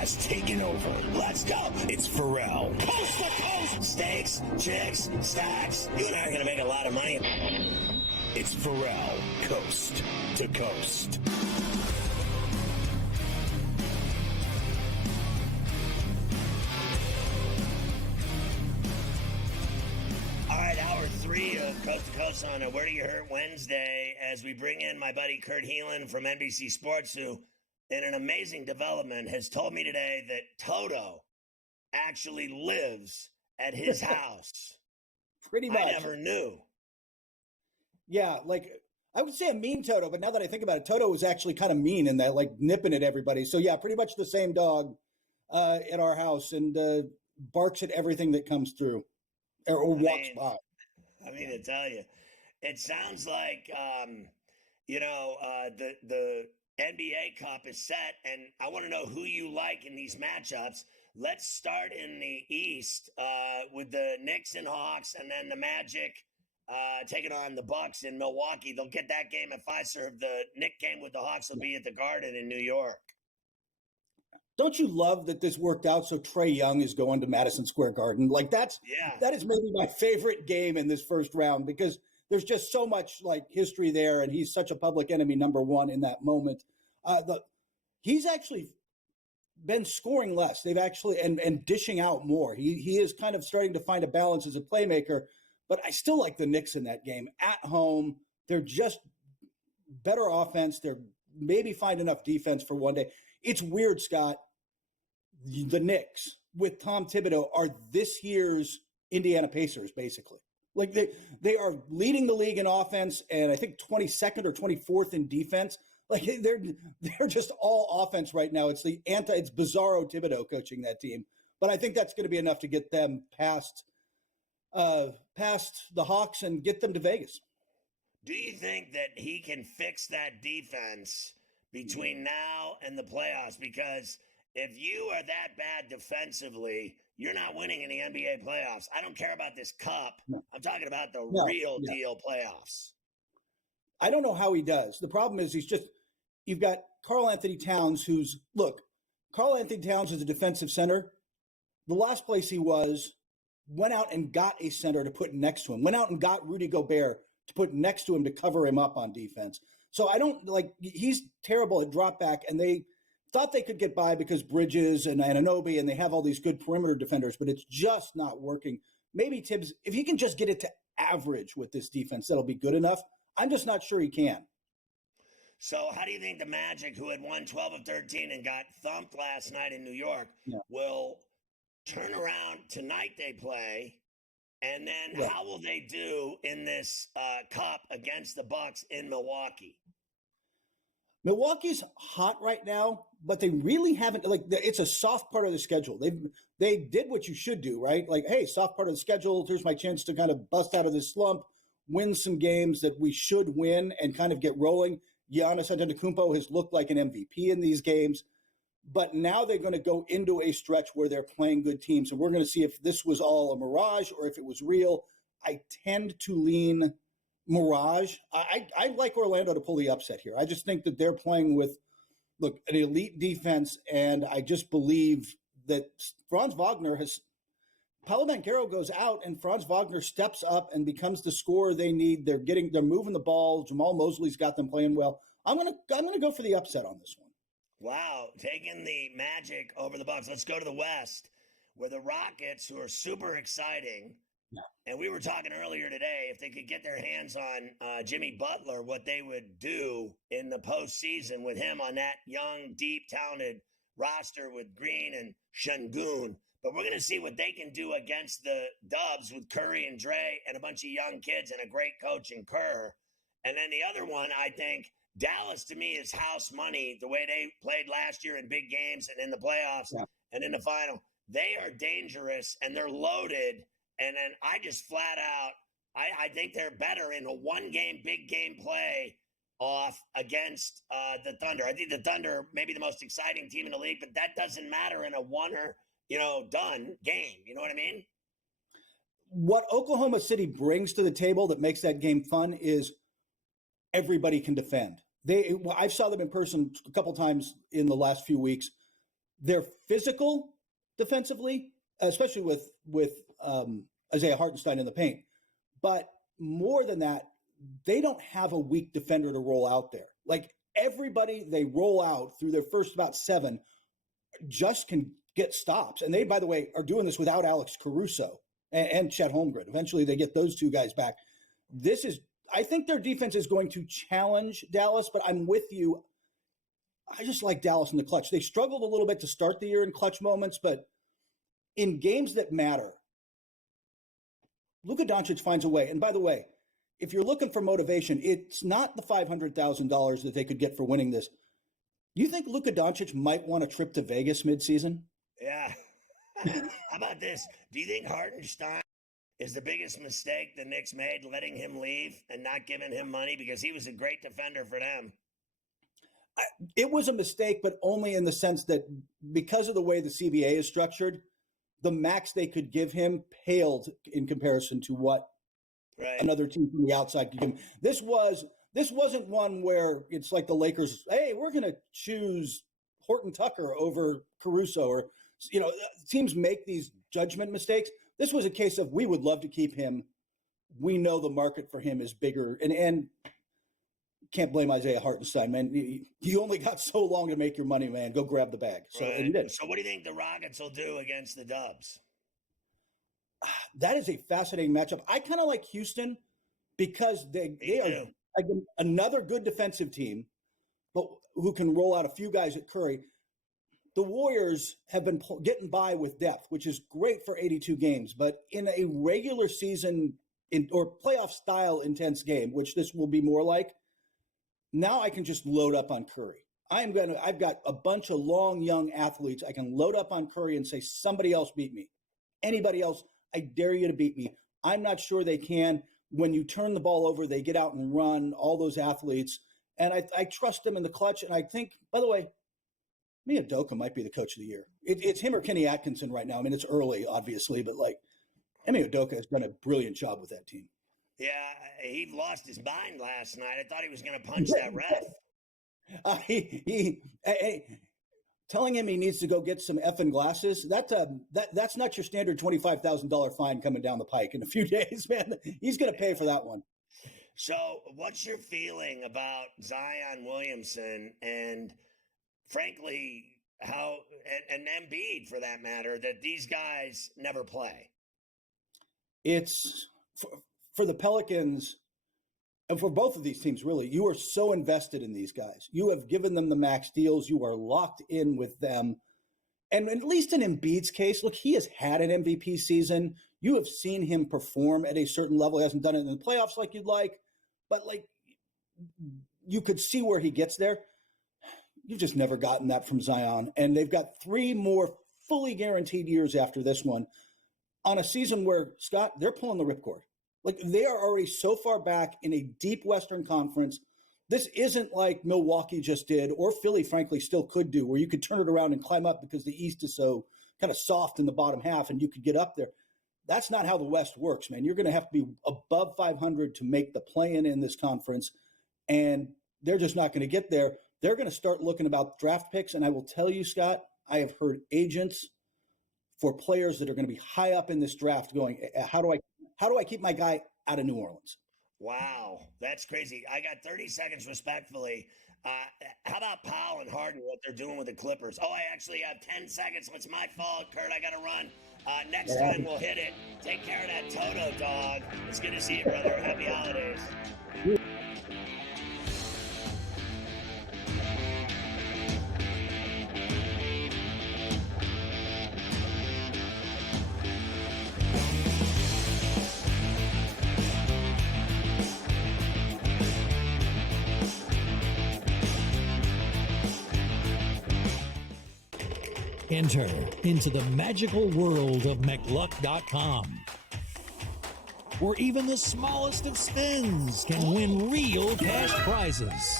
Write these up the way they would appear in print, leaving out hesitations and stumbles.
has taken over. Let's go. It's Pharrell. Coast to coast. Steaks, chicks, stacks. You and I are going to make a lot of money. It's Pharrell. Coast to coast. All right, hour 3 of Coast to Coast on a Where Do You Hurt Wednesday as we bring in my buddy Kurt Heelan from NBC Sports, who, in an amazing development, has told me today that Toto actually lives at his house. Pretty much. I never knew. Yeah, like I would say a mean Toto, but now that I think about it, Toto was actually kind of mean in that, like nipping at everybody. So yeah, pretty much the same dog at our house and barks at everything that comes through or walks by. I mean, to tell you, it sounds like the NBA Cup is set, and I want to know who you like in these matchups. Let's start in the East with the Knicks and Hawks, and then the Magic taking on the Bucks in Milwaukee. They'll get that game at Fiserv. The Knick game with the Hawks will be at the Garden in New York. Don't you love that this worked out? So Trae Young is going to Madison Square Garden. Like that is maybe my favorite game in this first round because there's just so much like history there, and he's such a public enemy number one in that moment. He's actually been scoring less. They've actually and dishing out more. He is kind of starting to find a balance as a playmaker. But I still like the Knicks in that game at home. They're just better offense. They're maybe find enough defense for one day. It's weird, Scott. The Knicks with Tom Thibodeau are this year's Indiana Pacers, basically. Like they are leading the league in offense, and I think 22nd or 24th in defense. Like they're just all offense right now. It's it's bizarro Thibodeau coaching that team, but I think that's going to be enough to get them past the Hawks and get them to Vegas. Do you think that he can fix that defense between now and the playoffs? Because if you are that bad defensively, you're not winning in the NBA playoffs. I don't care about this cup. No. I'm talking about the real deal playoffs. I don't know how he does. The problem is you've got Karl-Anthony Towns Karl-Anthony Towns is a defensive center. The last place he went out and got a center to put next to him, went out and got Rudy Gobert to put next to him to cover him up on defense. So I don't he's terrible at drop back, and they thought they could get by because Bridges and Anunoby, and they have all these good perimeter defenders, but it's just not working. Maybe Tibbs, if he can just get it to average with this defense, that'll be good enough. I'm just not sure he can. So how do you think the Magic, who had won 12 of 13 and got thumped last night in New York, will turn around tonight? They play, and then how will they do in this cup against the Bucks in Milwaukee? Milwaukee's hot right now, but they really haven't. It's a soft part of the schedule. They did what you should do, right? Like, hey, soft part of the schedule. Here's my chance to kind of bust out of this slump, win some games that we should win, and kind of get rolling. Giannis Antetokounmpo has looked like an MVP in these games. But now they're going to go into a stretch where they're playing good teams. And we're going to see if this was all a mirage or if it was real. I tend to lean mirage. I like Orlando to pull the upset here. I just think that they're playing with, an elite defense. And I just believe that Franz Wagner Paolo Banchero goes out and Franz Wagner steps up and becomes the scorer they need. They're moving the ball. Jamal Mosley's got them playing well. I'm going to go for the upset on this one. Wow, taking the Magic over the Bucks. Let's go to the West, where the Rockets, who are super exciting, and we were talking earlier today, if they could get their hands on Jimmy Butler, what they would do in the postseason with him on that young, deep, talented roster with Green and Şengün. But we're going to see what they can do against the Dubs with Curry and Dre and a bunch of young kids and a great coach in Kerr. And then the other one, I think, Dallas, to me, is house money, the way they played last year in big games and in the playoffs and in the final. They are dangerous, and they're loaded. And then I just flat out, I think they're better in a one-game, big-game play off against the Thunder. I think the Thunder may be the most exciting team in the league, but that doesn't matter in a done game. You know what I mean? What Oklahoma City brings to the table that makes that game fun is everybody can defend. I saw them in person a couple times in the last few weeks. They're physical defensively, especially with Isaiah Hartenstein in the paint. But more than that, they don't have a weak defender to roll out there. Like everybody they roll out through their first about 7 just can get stops. And they, by the way, are doing this without Alex Caruso and Chet Holmgren. Eventually they get those 2 guys back. I think their defense is going to challenge Dallas, but I'm with you. I just like Dallas in the clutch. They struggled a little bit to start the year in clutch moments, but in games that matter, Luka Doncic finds a way. And by the way, if you're looking for motivation, it's not the $500,000 that they could get for winning this. You think Luka Doncic might want a trip to Vegas midseason? Yeah. How about this? Do you think Hartenstein is the biggest mistake the Knicks made, letting him leave and not giving him money, because he was a great defender for them? It was a mistake, but only in the sense that because of the way the CBA is structured, the max they could give him paled in comparison to what another team from the outside could give him. This wasn't one where it's like the Lakers, hey, we're going to choose Horton Tucker over Caruso, or teams make these judgment mistakes. This was a case of, we would love to keep him. We know the market for him is bigger, and can't blame Isaiah Hartenstein, man. You only got so long to make your money, man. Go grab the bag. So he did. So what do you think the Rockets will do against the Dubs? That is a fascinating matchup. I kind of like Houston because they are another good defensive team, but who can roll out a few guys at Curry. The Warriors have been getting by with depth, which is great for 82 games. But in a regular season or playoff style intense game, which this will be more like, now I can just load up on Curry. I've got a bunch of long, young athletes. I can load up on Curry and say, somebody else beat me. Anybody else, I dare you to beat me. I'm not sure they can. When you turn the ball over, they get out and run, all those athletes. And I trust them in the clutch. And I think, by the way, Ime Udoka might be the coach of the year. It's him or Kenny Atkinson right now. I mean, it's early, obviously, but Ime Udoka has done a brilliant job with that team. Yeah, he lost his mind last night. I thought he was going to punch that ref. Telling him he needs to go get some effing glasses, that's not your standard $25,000 fine coming down the pike in a few days, man. He's going to pay for that one. So what's your feeling about Zion Williamson and, frankly, how and Embiid, for that matter, that these guys never play? It's for the Pelicans, and for both of these teams, really, you are so invested in these guys. You have given them the max deals. You are locked in with them. And at least in Embiid's case, look, he has had an MVP season. You have seen him perform at a certain level. He hasn't done it in the playoffs like you'd like, but you could see where he gets there. You've just never gotten that from Zion. And they've got 3 more fully guaranteed years after this one on a season where, Scott, they're pulling the ripcord. They are already so far back in a deep Western Conference. This isn't like Milwaukee just did, or Philly, frankly, still could do, where you could turn it around and climb up because the East is so kind of soft in the bottom half and you could get up there. That's not how the West works, man. You're going to have to be above 500 to make the play-in in this conference, and they're just not going to get there. They're going to start looking about draft picks, and I will tell you, Scott, I have heard agents for players that are going to be high up in this draft going, how do I keep my guy out of New Orleans? Wow, that's crazy. I got 30 seconds respectfully. How about Powell and Harden, what they're doing with the Clippers? Oh, I actually have 10 seconds. It's my fault, Kurt. I got to run. Next time we'll hit it. Take care of that Toto dog. It's good to see you, brother. Happy holidays. Enter into the magical world of McLuck.com, where even the smallest of spins can win real cash prizes.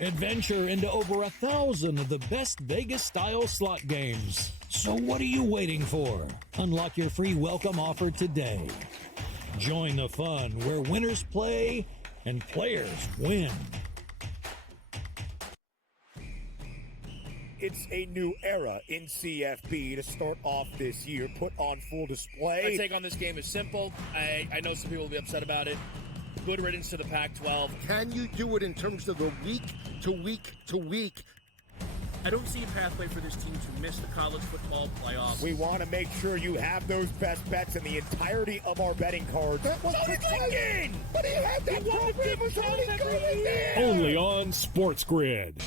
Adventure into over 1,000 of the best Vegas-style slot games. So what are you waiting for? Unlock your free welcome offer today. Join the fun where winners play and players win. it's a new era in CFB to start off this year, put on full display. My take on this game is simple. I know some people will be upset about it. Good riddance to the Pac-12. Can you do it in terms of the week to week to week? I don't see a pathway for this team to miss the college football playoffs. We want to make sure you have those best bets in the entirety of our betting cards. That was thinking! But do you have that program was already going there? Only on Sports Grid.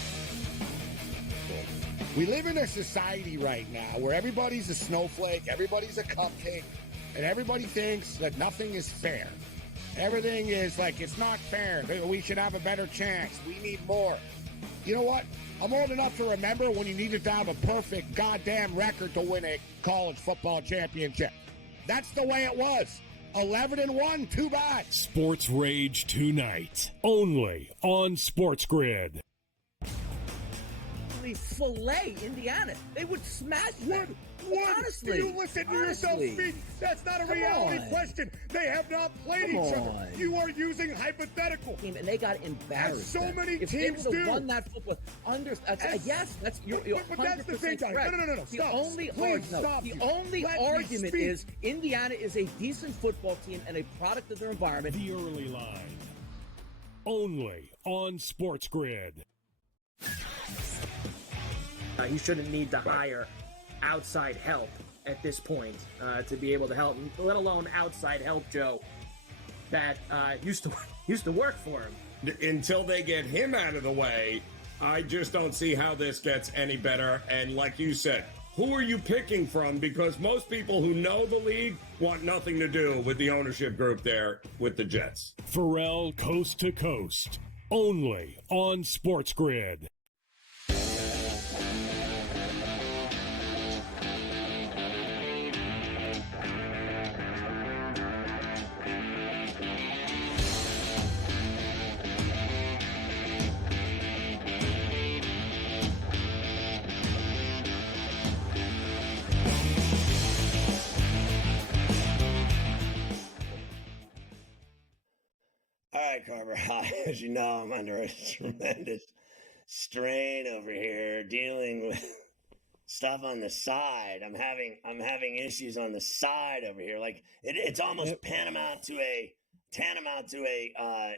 We live in a society right now where everybody's a snowflake, everybody's a cupcake, and everybody thinks that nothing is fair. Everything is like, it's not fair. We should have a better chance. We need more. You know what? I'm old enough to remember when you needed to have a perfect goddamn record to win a college football championship. That's the way it was. 11-1, too bad. Sports Rage tonight, only on Sports Grid. Fillet Indiana. They would smash them. Honestly, do you listen to yourself speak? That's not a reality question. They have not played each other. You are using hypothetical. And they got embarrassed. As so many if teams they would have do. Won that football. Yes, that's you're but that's the thing, guys. correct. No. The Stop. only Please stop. The only argument is Indiana is a decent football team and a product of their environment. The early line, only on Sports Grid. He shouldn't need to hire outside help at this point to be able to help him, let alone outside help, Joe, that used to work for him. Until they get him out of the way, I just don't see how this gets any better. And like you said, who are you picking from? Because most people who know the league want nothing to do with the ownership group there with the Jets. Pharrell Coast to Coast, only on Sports Grid. All right, Carver. As you know, I'm under a tremendous strain over here dealing with stuff on the side. I'm having issues on the side over here. Like it's almost tantamount to a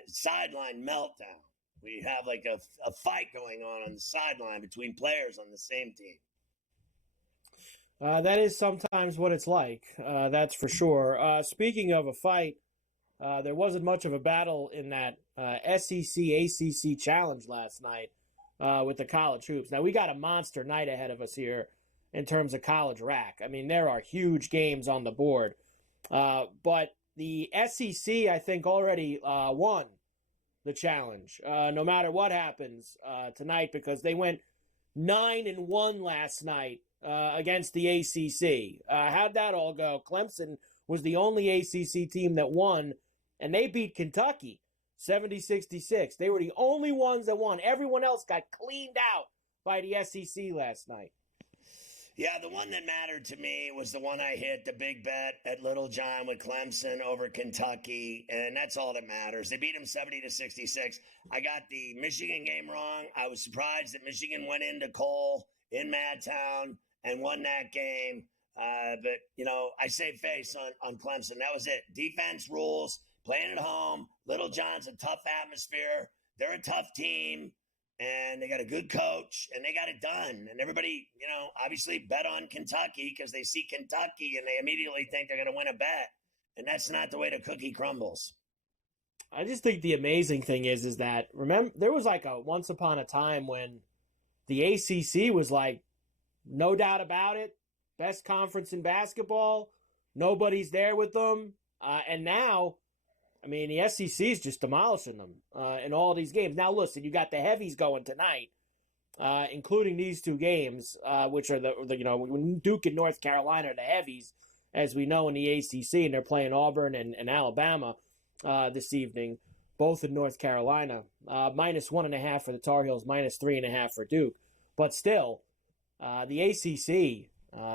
sideline meltdown. We have like a fight going on the sideline between players on the same team. That is sometimes what it's like. That's for sure. Speaking of a fight, there wasn't much of a battle in that SEC ACC challenge last night with the college hoops. Now, we got a monster night ahead of us here in terms of college rack. I mean, there are huge games on the board. But the SEC, I think, already won the challenge, no matter what happens tonight, because they went 9-1 last night against the ACC. How'd that all go? Clemson was the only ACC team that won, and they beat Kentucky 70-66. They were the only ones that won. Everyone else got cleaned out by the SEC last night. Yeah, the one that mattered to me was the one I hit, the big bet at Little John with Clemson over Kentucky, and that's all that matters. They beat them 70-66. I got the Michigan game wrong. I was surprised that Michigan went into Cole in Madtown and won that game. But, you know, I saved face on Clemson. That was it. Defense rules, playing at home. Little John's a tough atmosphere. They're a tough team, and they got a good coach, and they got it done. And everybody, you know, obviously bet on Kentucky because they see Kentucky, and they immediately think they're going to win a bet. And that's not the way the cookie crumbles. I just think the amazing thing is that, remember, there was like a once upon a time when the ACC was like, no doubt about it, best conference in basketball. Nobody's there with them. And now, I mean, the SEC is just demolishing them in all these games. Now, listen, you got the heavies going tonight, including these two games, which are the you know, Duke and North Carolina are the heavies, as we know in the ACC, and they're playing Auburn and Alabama this evening, both in North Carolina. -1.5 for the Tar Heels, -3.5 for Duke. But still, the ACC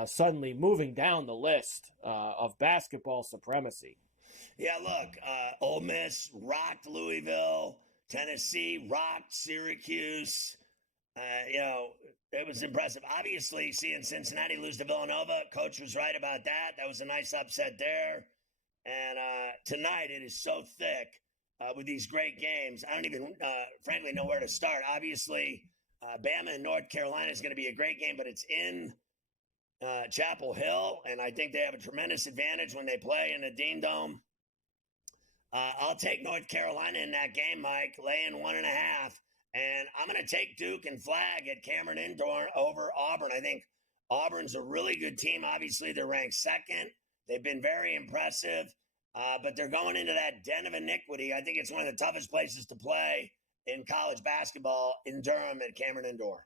suddenly moving down the list of basketball supremacy. Yeah, look, Ole Miss rocked Louisville. Tennessee rocked Syracuse. It was impressive. Obviously, seeing Cincinnati lose to Villanova, coach was right about that. That was a nice upset there. And tonight it is so thick with these great games. I don't even, frankly, know where to start. Obviously, Bama and North Carolina is going to be a great game, but it's in Chapel Hill, and I think they have a tremendous advantage when they play in the Dean Dome. I'll take North Carolina in that game, Mike, laying 1.5. And I'm going to take Duke and flag at Cameron Indoor over Auburn. I think Auburn's a really good team. Obviously, they're ranked second. They've been very impressive, but they're going into that den of iniquity. I think it's one of the toughest places to play in college basketball in Durham at Cameron Indoor.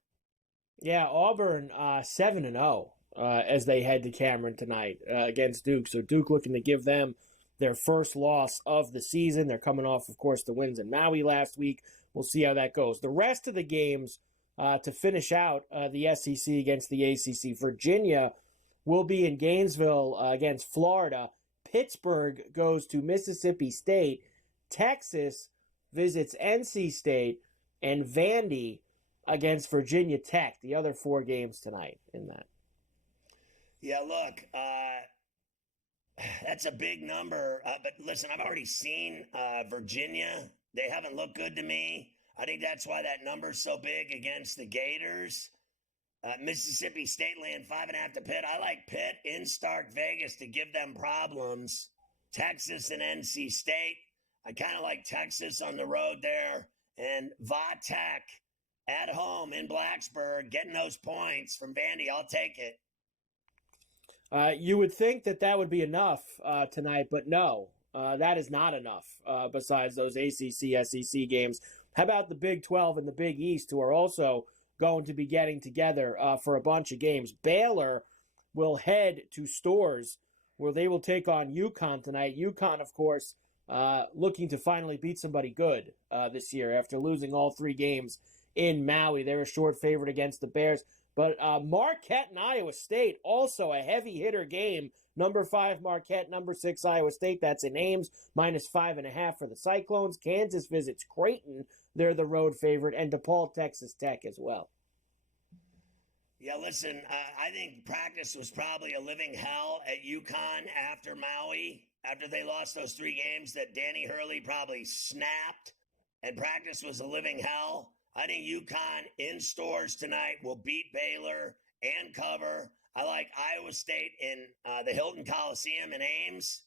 Yeah, Auburn 7-0 as they head to Cameron tonight against Duke. So Duke looking to give them their first loss of the season. They're coming off, of course, the wins in Maui last week. We'll see how that goes. The rest of the games to finish out the SEC against the ACC. Virginia will be in Gainesville against Florida. Pittsburgh goes to Mississippi State. Texas visits NC State. And Vandy against Virginia Tech. The other 4 games tonight in that. Yeah, look, that's a big number. But listen, I've already seen Virginia. They haven't looked good to me. I think that's why that number's so big against the Gators. Mississippi State laying 5.5 to Pitt. I like Pitt in Stark Vegas to give them problems. Texas and NC State. I kind of like Texas on the road there. And Va-Tech at home in Blacksburg, getting those points from Vandy. I'll take it. You would think that would be enough tonight, but no. That is not enough besides those ACC, SEC games. How about the Big 12 and the Big East, who are also going to be getting together for a bunch of games? Baylor will head to Stores, where they will take on UConn tonight. UConn, of course, looking to finally beat somebody good this year after losing all 3 games in Maui. They're a short favorite against the Bears. But Marquette and Iowa State, also a heavy hitter game. Number 5 Marquette, number 6 Iowa State. That's in Ames, -5.5 for the Cyclones. Kansas visits Creighton. They're the road favorite. And DePaul, Texas Tech as well. Yeah, listen, I think practice was probably a living hell at UConn after Maui, after they lost those 3 games that Danny Hurley probably snapped, and practice was a living hell. I think UConn in Stores tonight will beat Baylor and cover. I like Iowa State in the Hilton Coliseum in Ames.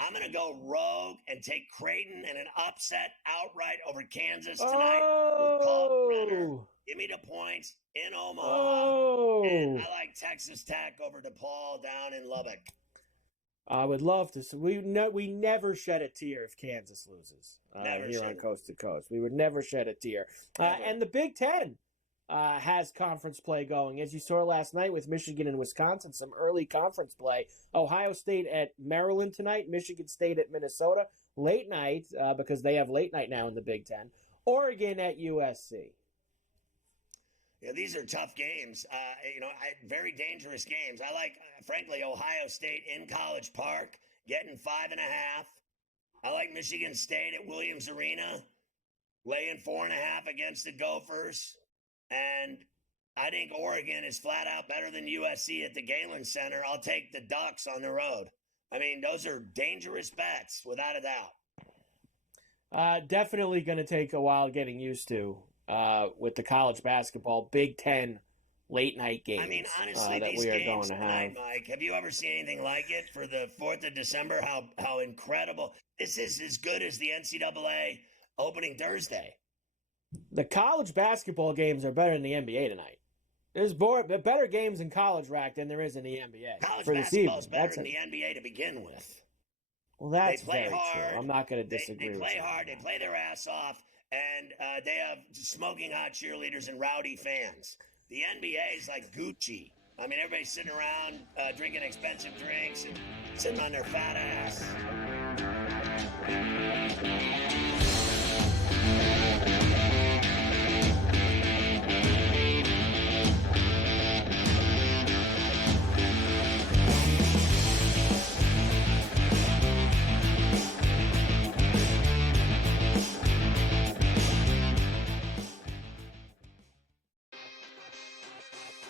I'm going to go rogue and take Creighton in an upset outright over Kansas tonight. With Paul Brenner. Give me the points in Omaha. And I like Texas Tech over DePaul down in Lubbock. I would love to. We never shed a tear if Kansas loses here on Coast to Coast. We would never shed a tear. And the Big Ten has conference play going. As you saw last night with Michigan and Wisconsin, some early conference play. Ohio State at Maryland tonight. Michigan State at Minnesota. Late night, because they have late night now in the Big Ten. Oregon at USC. Yeah, these are tough games. Very dangerous games. I like, frankly, Ohio State in College Park getting 5.5. I like Michigan State at Williams Arena laying 4.5 against the Gophers. And I think Oregon is flat out better than USC at the Galen Center. I'll take the Ducks on the road. I mean, those are dangerous bets, without a doubt. Definitely going to take a while getting used to. With the college basketball Big Ten late night games. I mean, honestly, that these we are games going to tonight, have. Mike, have you ever seen anything like it for the 4th of December? How incredible. This is as good as the NCAA opening Thursday. The college basketball games are better than the NBA tonight. There's better games in college rack than there is in the NBA. College for basketball this is better than the NBA to begin with. Well, that's they play very hard. true. I'm not going to disagree They with play you. hard. They play their ass off. And they have smoking hot cheerleaders and rowdy fans. The NBA is like Gucci. I mean, everybody's sitting around drinking expensive drinks and sitting on their fat ass.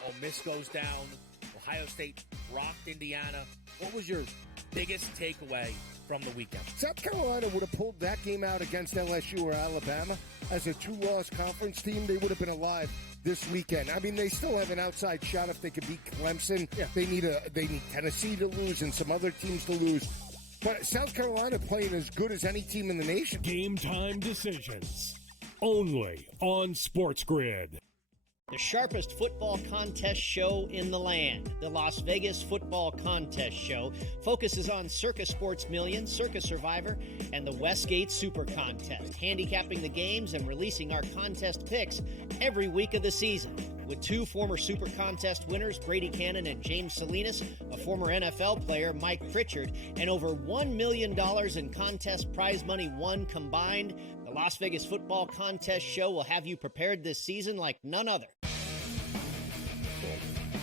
Ole Miss goes down. Ohio State rocked Indiana. What was your biggest takeaway from the weekend? South Carolina would have pulled that game out against LSU or Alabama as a two-loss conference team. They would have been alive this weekend. I mean, they still have an outside shot if they could beat Clemson. Yeah. They need Tennessee to lose and some other teams to lose. But South Carolina playing as good as any team in the nation. Game time decisions. Only on Sports Grid. The sharpest football contest show in the land, the Las Vegas Football Contest Show, focuses on Circus Sports Million, Circus Survivor, and the Westgate Super Contest, handicapping the games and releasing our contest picks every week of the season. With two former Super Contest winners, Brady Cannon and James Salinas, a former NFL player, Mike Pritchard, and over $1 million in contest prize money won combined, the Las Vegas Football Contest Show will have you prepared this season like none other.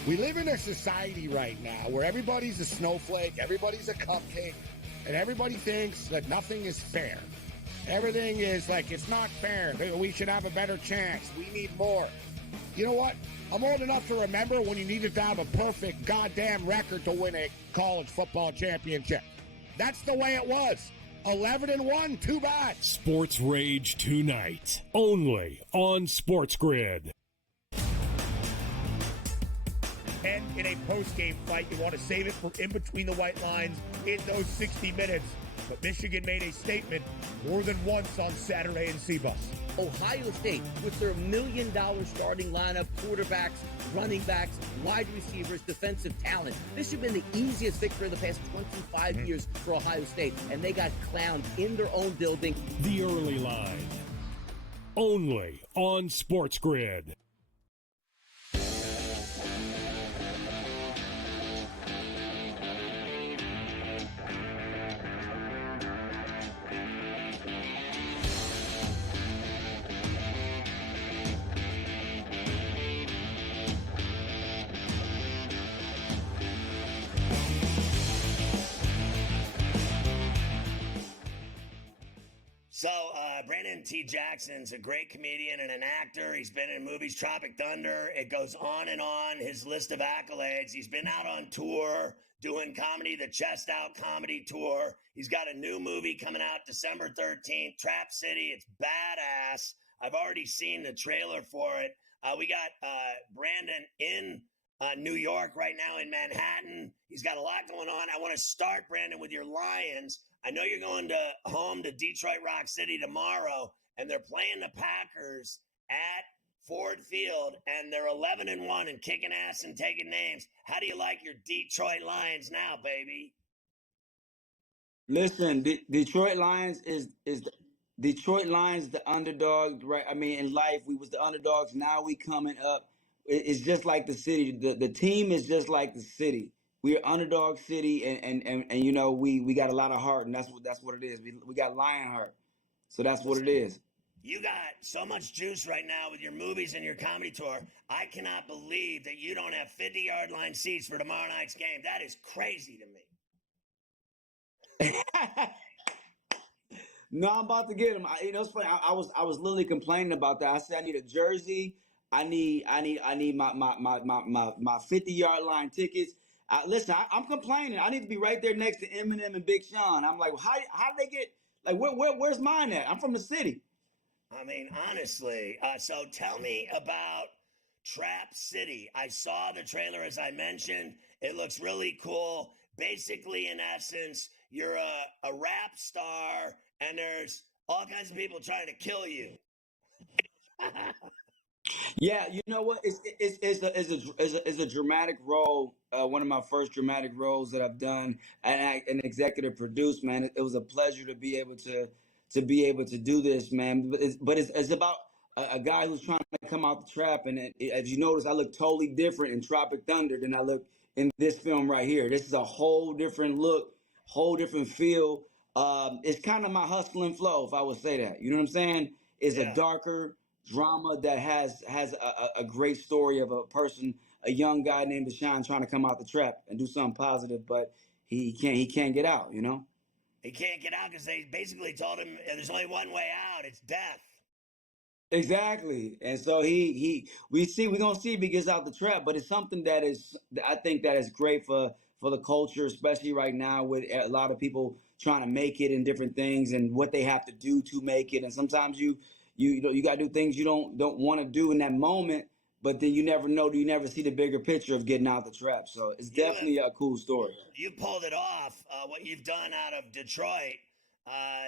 We live in a society right now where everybody's a snowflake, everybody's a cupcake, and everybody thinks that nothing is fair. Everything is like, it's not fair. We should have a better chance. We need more. You know what? I'm old enough to remember when you needed to have a perfect goddamn record to win a college football championship. That's the way it was. 11-1, too bad. Sports Rage tonight, only on Sports Grid. And in a post-game fight, you want to save it for in between the white lines in those 60 minutes. But Michigan made a statement more than once on Saturday in Cbus. Ohio State, with their $1 million starting lineup, quarterbacks, running backs, wide receivers, defensive talent. This should have been the easiest victory of the past 25 years for Ohio State, and they got clowned in their own building. The early line, only on Sports Grid. So, Brandon T. Jackson's a great comedian and an actor. He's been in movies, Tropic Thunder. It goes on and on, his list of accolades. He's been out on tour doing comedy, the Chest Out Comedy Tour. He's got a new movie coming out December 13th, Trap City. It's badass. I've already seen the trailer for it. We got Brandon in New York right now in Manhattan. He's got a lot going on. I want to start, Brandon, with your Lions. I know you're going home to Detroit Rock City tomorrow, and they're playing the Packers at Ford Field, and they're 11-1 and kicking ass and taking names. How do you like your Detroit Lions now, baby? Listen, Detroit Lions is Detroit Lions the underdog, right? I mean, in life we was the underdogs. Now we coming up. It's just like the city. The team is just like the city. We're underdog city, and you know we got a lot of heart, and that's what it is. We got lion heart, so that's what it is. You got so much juice right now with your movies and your comedy tour. I cannot believe that you don't have 50-yard line seats for tomorrow night's game. That is crazy to me. No, I'm about to get them. You know, it's funny. I was literally complaining about that. I said I need a jersey. I need my 50-yard line tickets. Listen, I'm complaining. I need to be right there next to Eminem and Big Sean. I'm like, how did they get? Like, where's mine at? I'm from the city. I mean, honestly. So tell me about Trap City. I saw the trailer, as I mentioned. It looks really cool. Basically, in essence, you're a rap star, and there's all kinds of people trying to kill you. Yeah, you know what? It's a dramatic role. One of my first dramatic roles that I've done, and an executive produced. Man, it was a pleasure to be able to do this, man. But it's about a guy who's trying to come out the trap, and as you notice, I look totally different in Tropic Thunder than I look in this film right here. This is a whole different look, whole different feel. It's kind of my hustle and flow, if I would say that. You know what I'm saying? It's a darker drama that has a great story of a person, a young guy named Deshaun trying to come out the trap and do something positive, but he can't get out, you know? He can't get out because they basically told him there's only one way out. It's death. Exactly. And so we're gonna see if he gets out the trap, but it's something that I think that is great for the culture, especially right now with a lot of people trying to make it in different things and what they have to do to make it. And sometimes you gotta do things you don't want to do in that moment, but then you never know, you never see the bigger picture of getting out the trap. So it's definitely a cool story. You pulled it off. What you've done out of Detroit,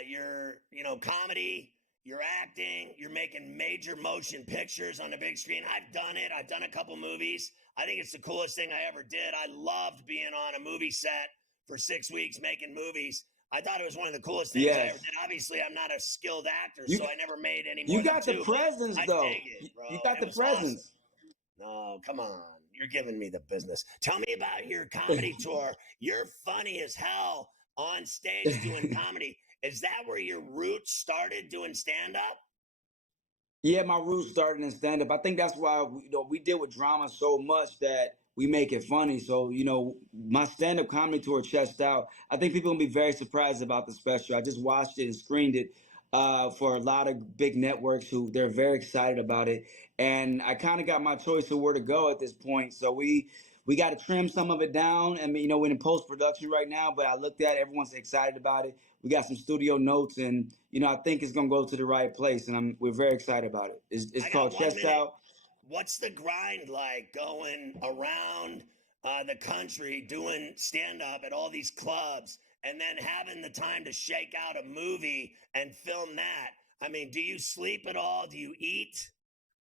your comedy, you're acting, you're making major motion pictures on the big screen. I've done it. I've done a couple movies. I think it's the coolest thing I ever did. I loved being on a movie set for 6 weeks making movies. I thought it was one of the coolest things I ever did. Obviously, I'm not a skilled actor, so I never made any more. You got the presence, though. You got the presence. Awesome. No, come on. You're giving me the business. Tell me about your comedy tour. You're funny as hell on stage doing comedy. Is that where your roots started doing stand-up? Yeah, my roots started in stand-up. I think that's why we deal with drama so much that we make it funny. So, my stand-up comedy tour, Chest Out, I think people will be very surprised about the special. I just watched it and screened it for a lot of big networks who they're very excited about it. And I kind of got my choice of where to go at this point. So we got to trim some of it down. I mean, we're in post-production right now, but I looked at it, everyone's excited about it. We got some studio notes, and I think it's gonna go to the right place, and we're very excited about it. It's called Chest Out. What's the grind like going around the country doing stand-up at all these clubs, and then having the time to shake out a movie and film that? I mean, do you sleep at all? Do you eat?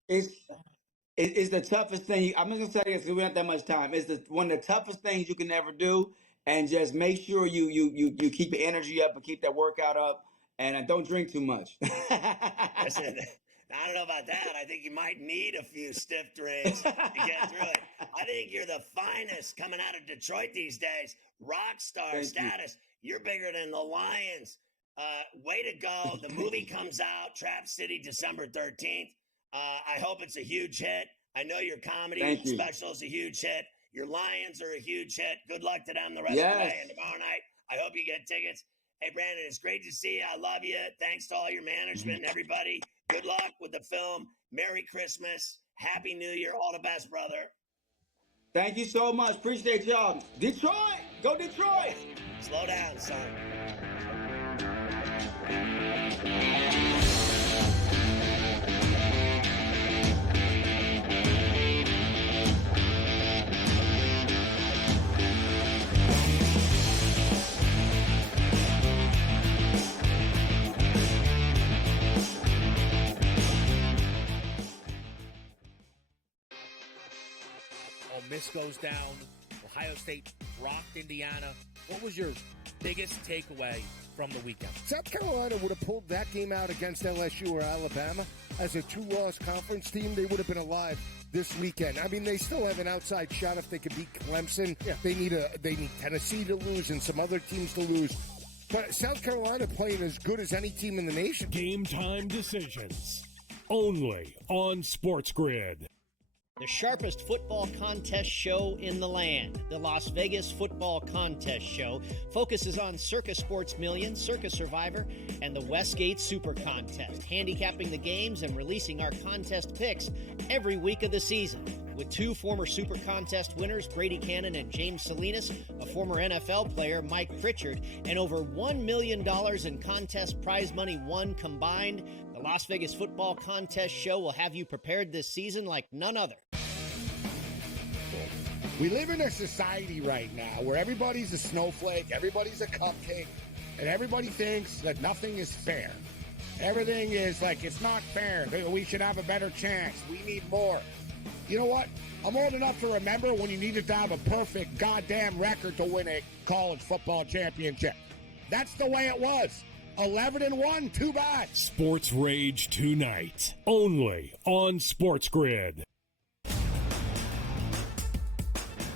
It's the toughest thing. I'm just gonna say this because we don't have that much time. It's one of the toughest things you can ever do. And just make sure you keep your energy up and keep that workout up, and don't drink too much. Listen, I don't know about that. I think you might need a few stiff drinks to get through it. I think you're the finest coming out of Detroit these days. Rock star status. You're bigger than the Lions. Way to go. The movie comes out, Trap City, December 13th. I hope it's a huge hit. I know your comedy special is a huge hit. Your Lions are a huge hit. Good luck to them the rest of the day and tomorrow night. I hope you get tickets. Hey, Brandon, it's great to see you. I love you. Thanks to all your management and everybody. Good luck with the film. Merry Christmas. Happy New Year. All the best, brother. Thank you so much. Appreciate y'all. Detroit. Go Detroit. Slow down, son. Miss goes down. Ohio State rocked Indiana. What was your biggest takeaway from the weekend? South Carolina would have pulled that game out against LSU or Alabama as a two-loss conference team. They would have been alive this weekend. I mean, they still have an outside shot if they could beat Clemson. Yeah. They need Tennessee to lose and some other teams to lose. But South Carolina playing as good as any team in the nation. Game time decisions only on Sports Grid. The sharpest football contest show in the land, the Las Vegas Football Contest Show, focuses on Circa Sports Million, Circa Survivor, and the Westgate Super Contest, handicapping the games and releasing our contest picks every week of the season. With two former Super Contest winners, Brady Cannon and James Salinas, a former NFL player, Mike Pritchard, and over $1 million in contest prize money won combined, the Las Vegas Football Contest Show will have you prepared this season like none other. We live in a society right now where everybody's a snowflake, everybody's a cupcake, and everybody thinks that nothing is fair. Everything is like, it's not fair. We should have a better chance. We need more. You know what? I'm old enough to remember when you needed to have a perfect goddamn record to win a college football championship. That's the way it was. 11-1, too bad. Sports Rage tonight, only on Sports Grid.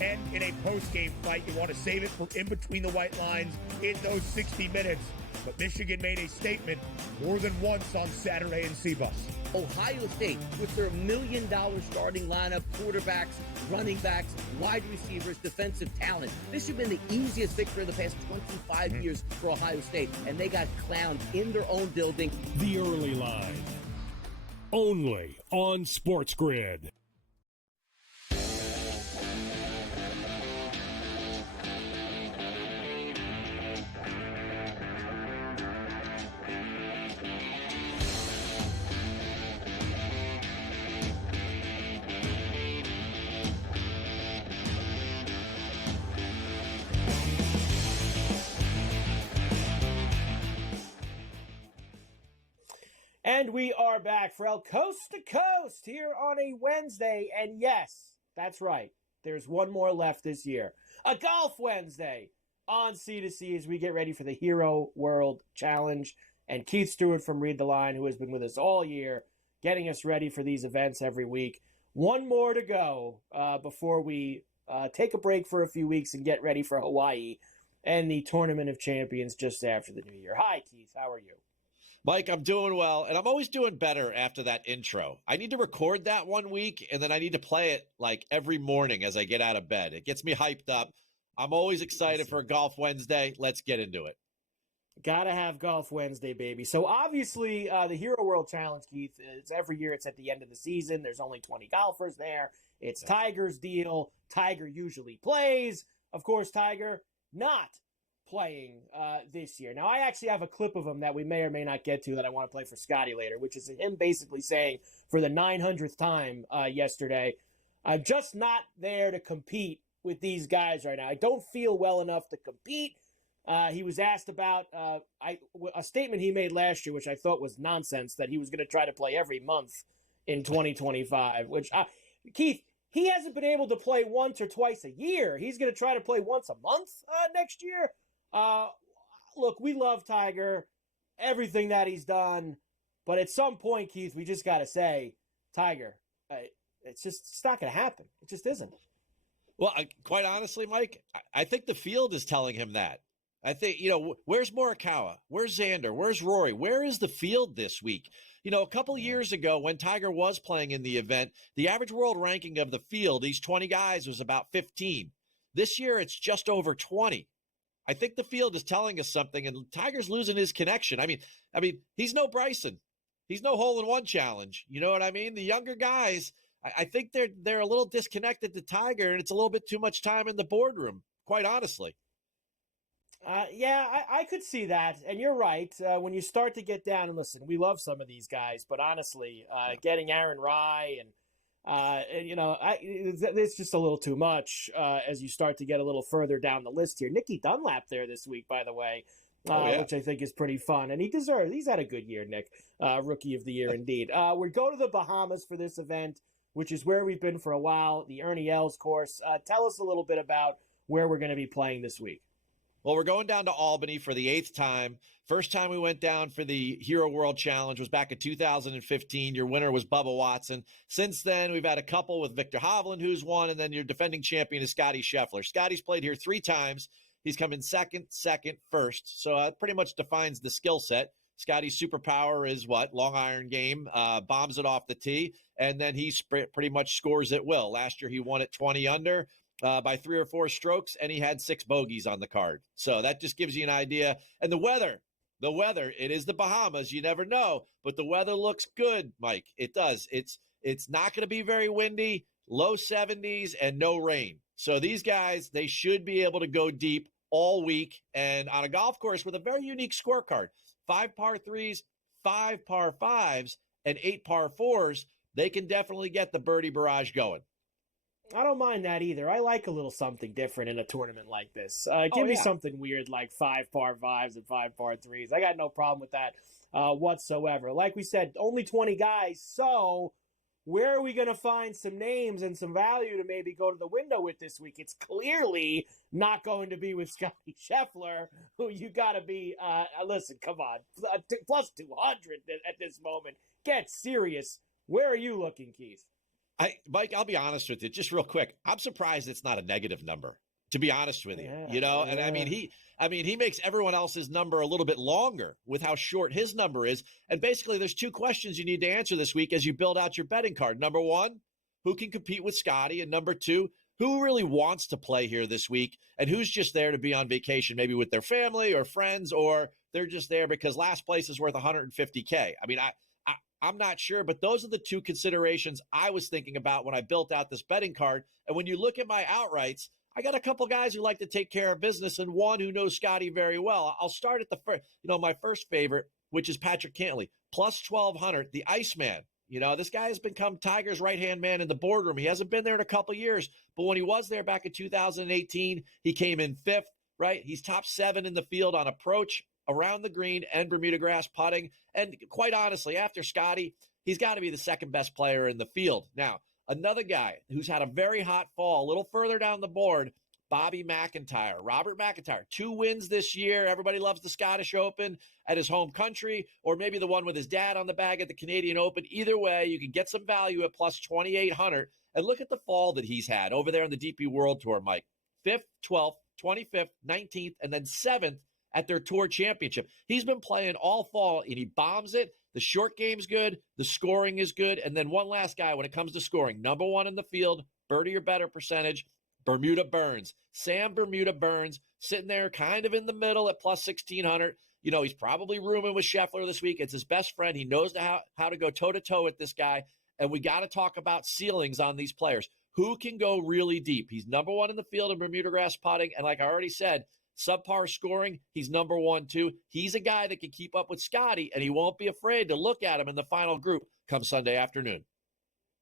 And in a post-game fight, you want to save it for in between the white lines in those 60 minutes. But Michigan made a statement more than once on Saturday in CBUS. Ohio State, with their $1 million starting lineup, quarterbacks, running backs, wide receivers, defensive talent. This should have been the easiest victory of the past 25 years for Ohio State, and they got clowned in their own building. The early line. only on Sports Grid. And we are back for El Coast to Coast here on a Wednesday. And yes, that's right. There's one more left this year. A Golf Wednesday on C2C as we get ready for the Hero World Challenge. And Keith Stewart from Read the Line, who has been with us all year, getting us ready for these events every week. One more to go before we take a break for a few weeks and get ready for Hawaii and the Tournament of Champions just after the new year. Hi, Keith. How are you? Mike, I'm doing well, and I'm always doing better after that intro. I need to record that one week, and then I need to play it like every morning as I get out of bed. It gets me hyped up. I'm always excited for Golf Wednesday. Let's get into it. Gotta have Golf Wednesday, baby. So obviously, the Hero World Challenge, Keith, it's every year. It's at the end of the season. There's only 20 golfers there. It's Tiger's deal. Tiger usually plays. Of course, Tiger not playing this year. Now, I actually have a clip of him that we may or may not get to that I want to play for Scotty later, which is him basically saying for the 900th time yesterday, I'm just not there to compete with these guys right now. I don't feel well enough to compete. He was asked about a statement he made last year, which I thought was nonsense, that he was going to try to play every month in 2025, which, Keith, he hasn't been able to play once or twice a year. He's going to try to play once a month next year. Look, we love Tiger, everything that he's done, but at some point, Keith, we just got to say, Tiger, it's not going to happen. It just isn't. Well, quite honestly, Mike, I think the field is telling him that. I think, where's Morikawa? Where's Xander? Where's Rory? Where is the field this week? A couple of years ago when Tiger was playing in the event, the average world ranking of the field, these 20 guys, was about 15. This year, it's just over 20. I think the field is telling us something, and Tiger's losing his connection. I mean, he's no Bryson. He's no hole-in-one challenge. You know what I mean? The younger guys, I think they're a little disconnected to Tiger, and it's a little bit too much time in the boardroom, quite honestly. Yeah, I could see that, and you're right. When you start to get down, and listen, we love some of these guys, but honestly, getting Aaron Rai and it's just a little too much as you start to get a little further down the list here. Nicky Dunlap there this week, by the way, which I think is pretty fun. And he's had a good year, Nick. Rookie of the year, indeed. We go to the Bahamas for this event, which is where we've been for a while, the Ernie Els course. Tell us a little bit about where we're going to be playing this week. Well, we're going down to Albany for the 8th time. First time we went down for the Hero World Challenge was back in 2015. Your winner was Bubba Watson. Since then, we've had a couple with Victor Hovland, who's won, and then your defending champion is Scotty Scheffler. Scotty's played here 3 times. He's come in second, first. So that pretty much defines the skill set. Scotty's superpower is what? Long iron game, bombs it off the tee, and then he pretty much scores at will. Last year, he won at 20 under. By 3 or 4 strokes, and he had 6 bogeys on the card. So that just gives you an idea. And the weather, it is the Bahamas. You never know, but the weather looks good, Mike. It does. It's not going to be very windy, low 70s, and no rain. So these guys, they should be able to go deep all week, and on a golf course with a very unique scorecard. 5 par 3s, 5 par 5s, and 8 par 4s. They can definitely get the birdie barrage going. I don't mind that either. I like a little something different in a tournament like this. Give me something weird like 5 par 5s and 5 par 3s. I got no problem with that whatsoever. Like we said, only 20 guys. So where are we going to find some names and some value to maybe go to the window with this week? It's clearly not going to be with Scotty Scheffler, who you got to be, listen, come on, plus 200 at this moment. Get serious. Where are you looking, Keith? Mike, I'll be honest with you, just real quick. I'm surprised it's not a negative number, to be honest with you. And I mean, he makes everyone else's number a little bit longer with how short his number is. And basically, there's 2 questions you need to answer this week as you build out your betting card. Number 1, who can compete with Scotty? And number 2, who really wants to play here this week? And who's just there to be on vacation, maybe with their family or friends, or they're just there because last place is worth $150K. I mean, I'm not sure, but those are the two considerations I was thinking about when I built out this betting card. And when you look at my outrights, I got a couple guys who like to take care of business and one who knows Scotty very well. I'll start at the first, my first favorite, which is Patrick Cantlay, plus 1,200, the Iceman. This guy has become Tiger's right-hand man in the boardroom. He hasn't been there in a couple years, but when he was there back in 2018, he came in fifth, right? He's top 7 in the field on approach, around the green, and Bermuda grass putting. And quite honestly, after Scotty, he's got to be the second best player in the field. Now, another guy who's had a very hot fall, a little further down the board, Bobby McIntyre. Robert McIntyre, 2 wins this year. Everybody loves the Scottish Open at his home country, or maybe the one with his dad on the bag at the Canadian Open. Either way, you can get some value at plus 2,800. And look at the fall that he's had over there on the DP World Tour, Mike. 5th, 12th, 25th, 19th, and then 7th at their tour championship. He's been playing all fall, and he bombs it. The short game's good. The scoring is good. And then one last guy when it comes to scoring. Number 1 in the field, birdie or better percentage, Bermuda Burns. Sam Bermuda Burns sitting there kind of in the middle at plus 1,600. He's probably rooming with Scheffler this week. It's his best friend. He knows how to go toe-to-toe with this guy. And we got to talk about ceilings on these players. Who can go really deep? He's number 1 in the field in Bermuda grass putting. And like I already said, subpar scoring, he's number 1, too. He's a guy that can keep up with Scotty, and he won't be afraid to look at him in the final group come Sunday afternoon.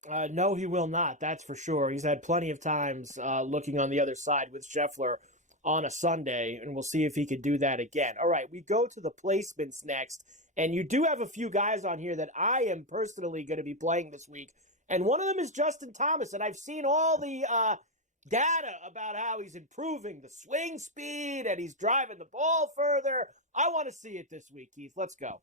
No, he will not. That's for sure. He's had plenty of times looking on the other side with Scheffler on a Sunday, and we'll see if he could do that again. All right, we go to the placements next, and you do have a few guys on here that I am personally going to be playing this week, and one of them is Justin Thomas, and I've seen all the data about how he's improving the swing speed and he's driving the ball further. I want to see it this week, Keith. Let's go.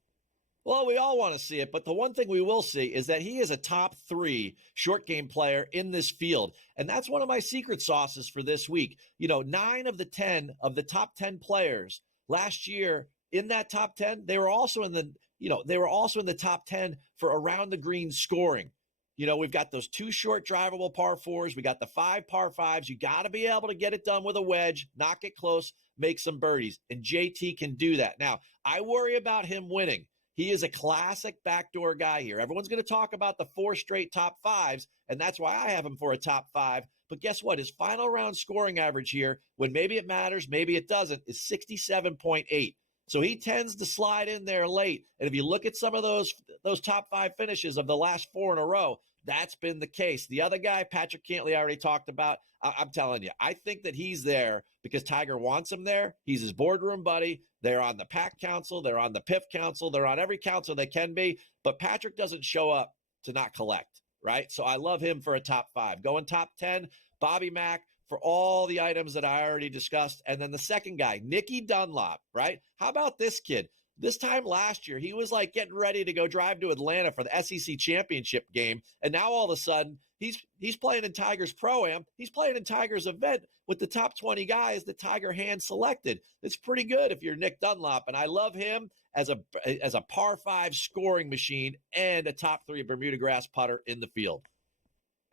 Well, we all want to see it, but the one thing we will see is that he is a top 3 short game player in this field, and that's one of my secret sauces for this week. 9 of the 10 of the top 10 players last year in that top 10, they were also in the top 10 for around the green scoring. We've got those 2 short drivable par 4s. We got the 5 par 5s. You got to be able to get it done with a wedge, knock it close, make some birdies, and JT can do that. Now, I worry about him winning. He is a classic backdoor guy here. Everyone's going to talk about the 4 straight top 5s, and that's why I have him for a top 5. But guess what? His final round scoring average here, when maybe it matters, maybe it doesn't, is 67.8. So he tends to slide in there late. And if you look at some of those top 5 finishes of the last 4 in a row, that's been the case. The other guy, Patrick Cantlay, I already talked about. I'm telling you, I think that he's there because Tiger wants him there. He's his boardroom buddy. They're on the PAC Council. They're on the PIF Council. They're on every council they can be. But Patrick doesn't show up to not collect, right? So I love him for a top 5. Going top 10, Bobby Mack for all the items that I already discussed. And then the second guy, Nicky Dunlop, right? How about this kid? This time last year, he was like getting ready to go drive to Atlanta for the SEC championship game. And now all of a sudden, he's playing in Tiger's Pro-Am. He's playing in Tiger's event with the top 20 guys that Tiger hand selected. It's pretty good if you're Nick Dunlop. And I love him as a par 5 scoring machine and a top 3 Bermuda grass putter in the field.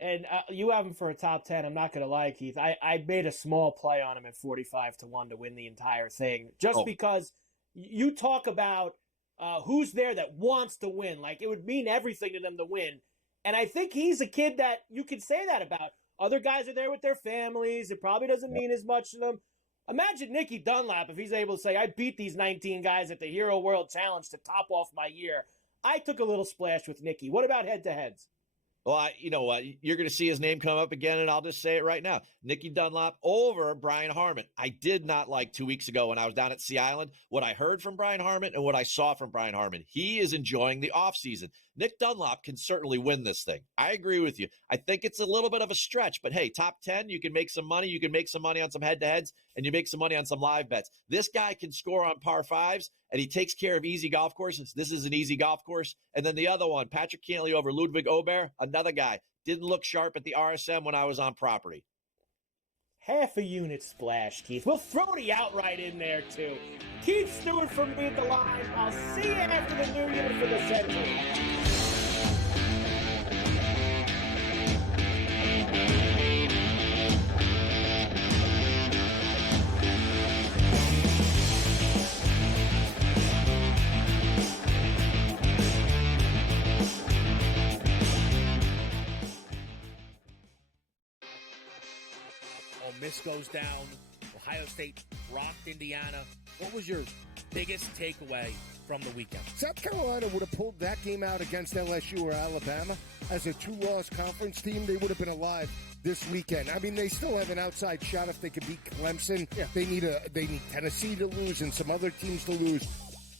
And you have him for a top 10. I'm not going to lie, Keith. I made a small play on him at 45-1 to win the entire thing. Because you talk about who's there that wants to win. Like, it would mean everything to them to win. And I think he's a kid that you could say that about. Other guys are there with their families. It probably doesn't mean as much to them. Imagine Nicky Dunlap if he's able to say, I beat these 19 guys at the Hero World Challenge to top off my year. I took a little splash with Nicky. What about head-to-heads? Well, you know what? You're going to see his name come up again, and I'll just say it right now. Nicky Dunlop over Brian Harman. I did not like 2 weeks ago when I was down at Sea Island what I heard from Brian Harman and what I saw from Brian Harman. He is enjoying the offseason. Nick Dunlop can certainly win this thing. I agree with you. I think it's a little bit of a stretch, but hey, top 10, you can make some money. You can make some money on some head-to-heads, and you make some money on some live bets. This guy can score on par 5s, and he takes care of easy golf courses. This is an easy golf course. And then the other one, Patrick Cantlay over Ludwig Aubert, another guy. Didn't look sharp at the RSM when I was on property. Half a unit splash, Keith. We'll throw the outright in there, too. Keith Stewart from Me at the Line. I'll see you after the new year for the century. Miss goes down. Ohio State rocked Indiana. What was your biggest takeaway from the weekend? South Carolina would have pulled that game out against LSU or Alabama as a two-loss conference team. They would have been alive this weekend. I mean, they still have an outside shot if they could beat Clemson. Yeah. They need Tennessee to lose and some other teams to lose.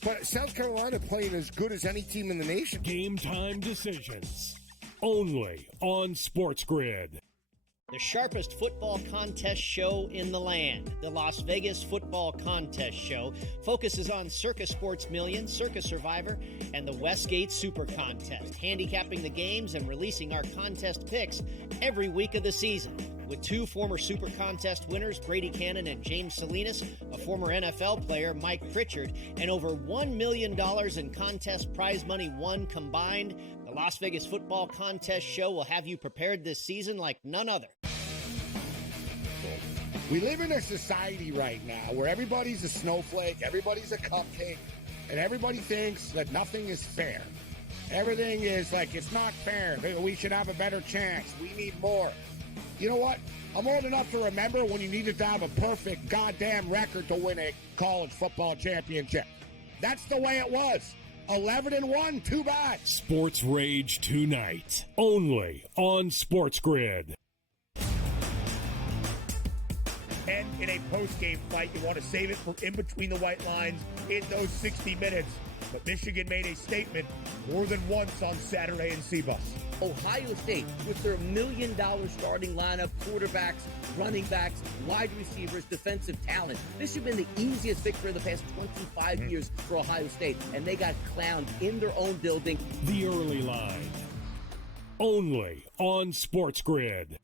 But South Carolina playing as good as any team in the nation. Game time decisions. Only on Sports Grid. The sharpest football contest show in the land, the Las Vegas Football Contest Show, focuses on Circus Sports Million, Circus Survivor, and the Westgate Super Contest, handicapping the games and releasing our contest picks every week of the season. With two former Super Contest winners, Brady Cannon and James Salinas, a former NFL player, Mike Pritchard, and over $1 million in contest prize money won combined, the Las Vegas Football Contest Show will have you prepared this season like none other. We live in a society right now where everybody's a snowflake, everybody's a cupcake, and everybody thinks that nothing is fair. Everything is like, it's not fair. We should have a better chance. We need more. You know what? I'm old enough to remember when you needed to have a perfect goddamn record to win a college football championship. That's the way it was. 11-1, too bad. Sports Rage tonight, only on Sports Grid. And in a post-game fight, you want to save it for in between the white lines in those 60 minutes. But Michigan made a statement more than once on Saturday in CBUS. Ohio State, with their $1 million starting lineup, quarterbacks, running backs, wide receivers, defensive talent. This should have been the easiest victory of the past 25 years for Ohio State, and they got clowned in their own building. The early line, only on Sports Grid.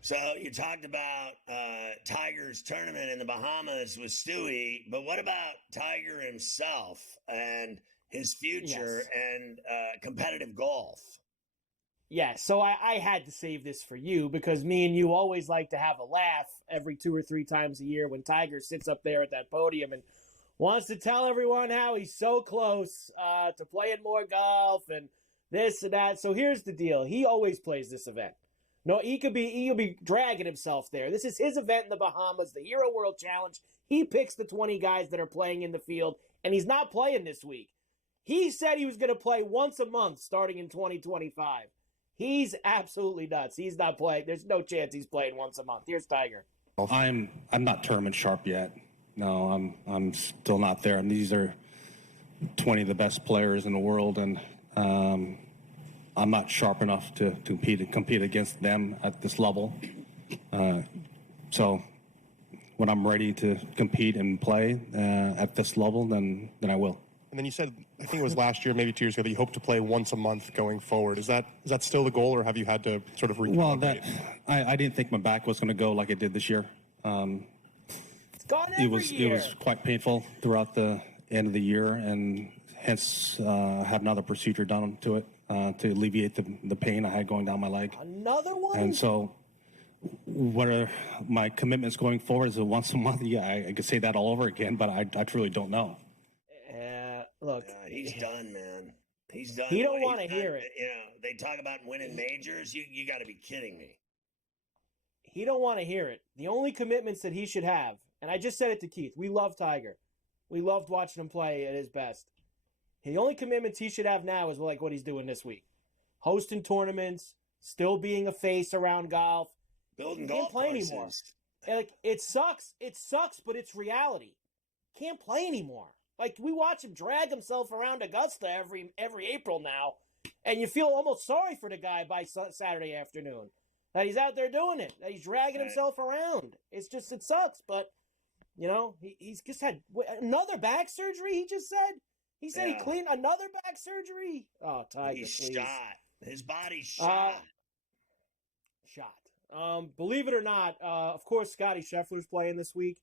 So you talked about Tiger's tournament in the Bahamas with Stewie, but what about Tiger himself and his future and competitive golf? Yeah, so I had to save this for you because me and you always like to have a laugh every 2 or 3 times a year when Tiger sits up there at that podium and wants to tell everyone how he's so close to playing more golf and this and that. So here's the deal. He always plays this event. No, he could be dragging himself there. This is his event in the Bahamas, the Hero World Challenge. He picks the 20 guys that are playing in the field, and he's not playing this week. He said he was going to play once a month starting in 2025. He's absolutely nuts. He's not playing. There's no chance he's playing once a month. Here's Tiger. I'm not tournament sharp yet. No, I'm still not there. And these are 20 of the best players in the world, and I'm not sharp enough to compete against them at this level. So when I'm ready to compete and play at this level, then I will. And then you said, I think it was last year, maybe 2 years ago, that you hope to play once a month going forward. Is that still the goal, or have you had to sort of recalibrate? Well, I didn't think my back was going to go like it did this year. It's gone every year. It was quite painful throughout the end of the year, and hence have another procedure done to it to alleviate the pain I had going down my leg. Another one? And so what are my commitments going forward? Is it once a month? Yeah, I could say that all over again, but I truly don't know. Look, he's done, man. He's done. He don't want to hear it. You know, they talk about winning majors. You got to be kidding me. He don't want to hear it. The only commitments that he should have, and I just said it to Keith, we love Tiger. We loved watching him play at his best. The only commitments he should have now is like what he's doing this week. Hosting tournaments, still being a face around golf. Building he can't golf play courses. anymore. Like, it sucks. It sucks, but it's reality. Can't play anymore. Like, we watch him drag himself around Augusta every April now, and you feel almost sorry for the guy by Saturday afternoon. That he's out there doing it. That he's dragging himself around. It's just, it sucks. But, you know, he's just had another back surgery, he just said. He said he cleaned another back surgery. Oh, Tiger, He's please. shot. His body's shot. Believe it or not, of course, Scotty Scheffler's playing this week.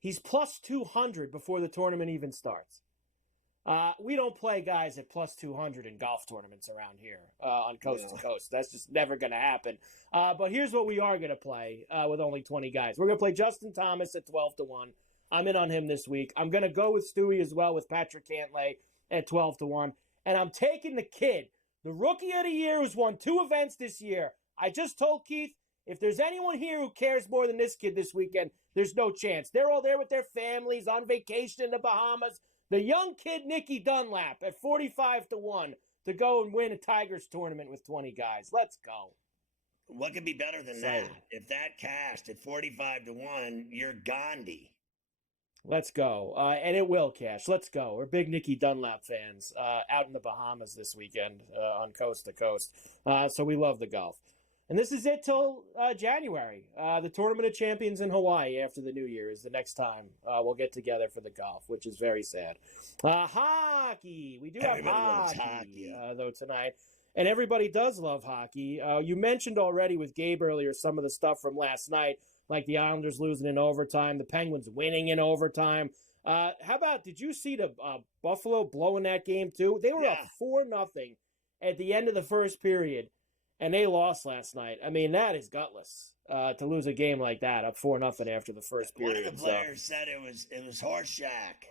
He's plus 200 before the tournament even starts. We don't play guys at plus 200 in golf tournaments around here on coast to coast. That's just never going to happen. But here's what we are going to play with only 20 guys. We're going to play Justin Thomas at 12-1. I'm in on him this week. I'm going to go with Stewie as well with Patrick Cantlay at 12-1. And I'm taking the kid, the rookie of the year who's won 2 events this year. I just told Keith, if there's anyone here who cares more than this kid this weekend, there's no chance. They're all there with their families on vacation in the Bahamas. The young kid, Nicky Dunlap, at 45-1 to go and win a Tigers tournament with 20 guys. Let's go. What could be better than that? If that cashed at 45-1, you're Gandhi. Let's go. And it will cash. Let's go. We're big Nicky Dunlap fans out in the Bahamas this weekend on coast to coast. So we love the golf. And this is it till January. The Tournament of Champions in Hawaii after the New Year is the next time we'll get together for the golf, which is very sad. Hockey. We do have hockey though, tonight. And everybody does love hockey. You mentioned already with Gabe earlier some of the stuff from last night, like the Islanders losing in overtime, the Penguins winning in overtime. How about, did you see the Buffalo blowing that game too? They were up 4-0 at the end of the first period. And they lost last night. I mean, that is gutless to lose a game like that, up 4-0 after the first period. One of the players said it was Horseshack.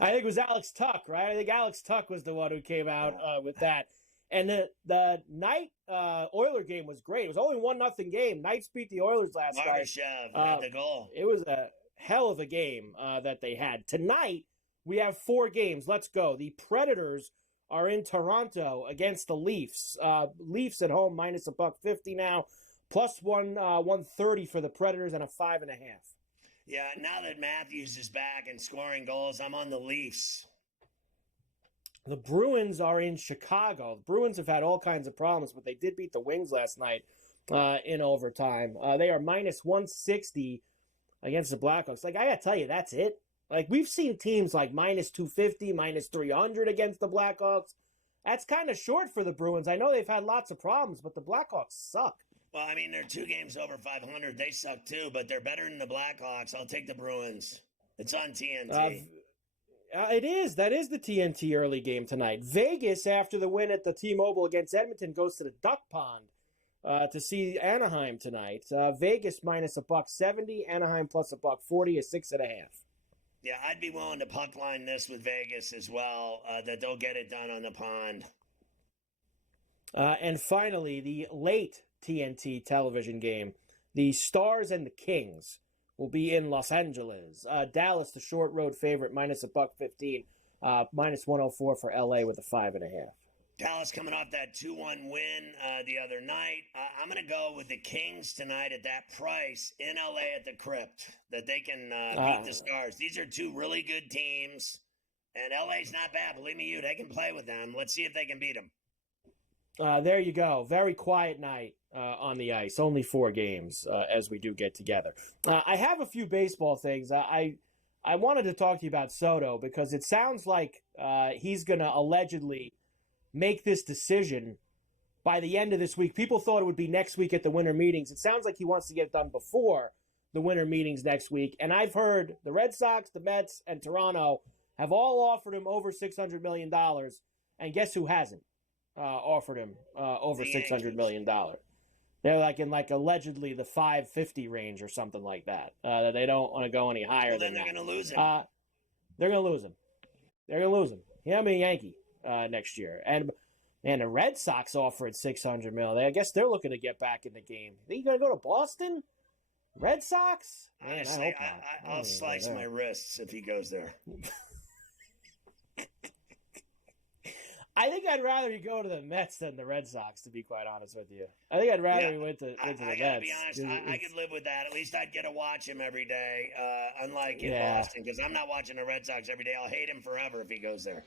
I think it was Alex Tuck, right? I think Alex Tuck was the one who came out with that. And the night Oiler game was great. It was only 1-0 game. Knights beat the Oilers last night. Barbashev had the goal. It was a hell of a game that they had. Tonight, we have 4 games. Let's go. The Predators are in Toronto against the Leafs. Leafs at home minus $1.50 now, plus 130 for the Predators and a 5.5. Yeah, now that Matthews is back and scoring goals, I'm on the Leafs. The Bruins are in Chicago. The Bruins have had all kinds of problems, but they did beat the Wings last night in overtime. They are minus 160 against the Blackhawks. Like, I got to tell you, that's it. Like, we've seen teams like minus 250, minus 300 against the Blackhawks. That's kind of short for the Bruins. I know they've had lots of problems, but the Blackhawks suck. Well, I mean, they're 2 games over 500. They suck too, but they're better than the Blackhawks. I'll take the Bruins. It's on TNT. It is. That is the TNT early game tonight. Vegas, after the win at the T-Mobile against Edmonton, goes to the Duck Pond to see Anaheim tonight. Vegas minus $1.70. Anaheim plus $1.40 is 6.5. Yeah, I'd be willing to puck line this with Vegas as well, that they'll get it done on the pond. And finally, the late TNT television game, the Stars and the Kings will be in Los Angeles. Dallas, the short road favorite, minus $1.15, minus 104 for LA with a 5.5. Dallas coming off that 2-1 win the other night. I'm going to go with the Kings tonight at that price in LA at the Crypt, that they can beat the Stars. These are 2 really good teams, and LA's not bad. Believe me, they can play with them. Let's see if they can beat them. There you go. Very quiet night on the ice. Only 4 games as we do get together. I have a few baseball things. I wanted to talk to you about Soto because it sounds like he's going to allegedly make this decision by the end of this week. People thought it would be next week at the winter meetings. It sounds like he wants to get it done before the winter meetings next week. And I've heard the Red Sox, the Mets, and Toronto have all offered him over $600 million. And guess who hasn't offered him over $600 million? They're like in allegedly the 550 range or something like that. They don't want to go any higher than that. Then they're going to lose him. They're going to lose him. They're going to lose him. He'll be a Yankee next year. And the Red Sox offered $600 million. I guess they're looking to get back in the game. Are you going to go to Boston? Red Sox? Man, honestly, I'll slice my wrists if he goes there. I think I'd rather you go to the Mets than the Red Sox, to be quite honest with you. I think I'd rather he went to the Mets. I gotta be honest, I could live with that. At least I'd get to watch him every day, unlike in Boston, because I'm not watching the Red Sox every day. I'll hate him forever if he goes there.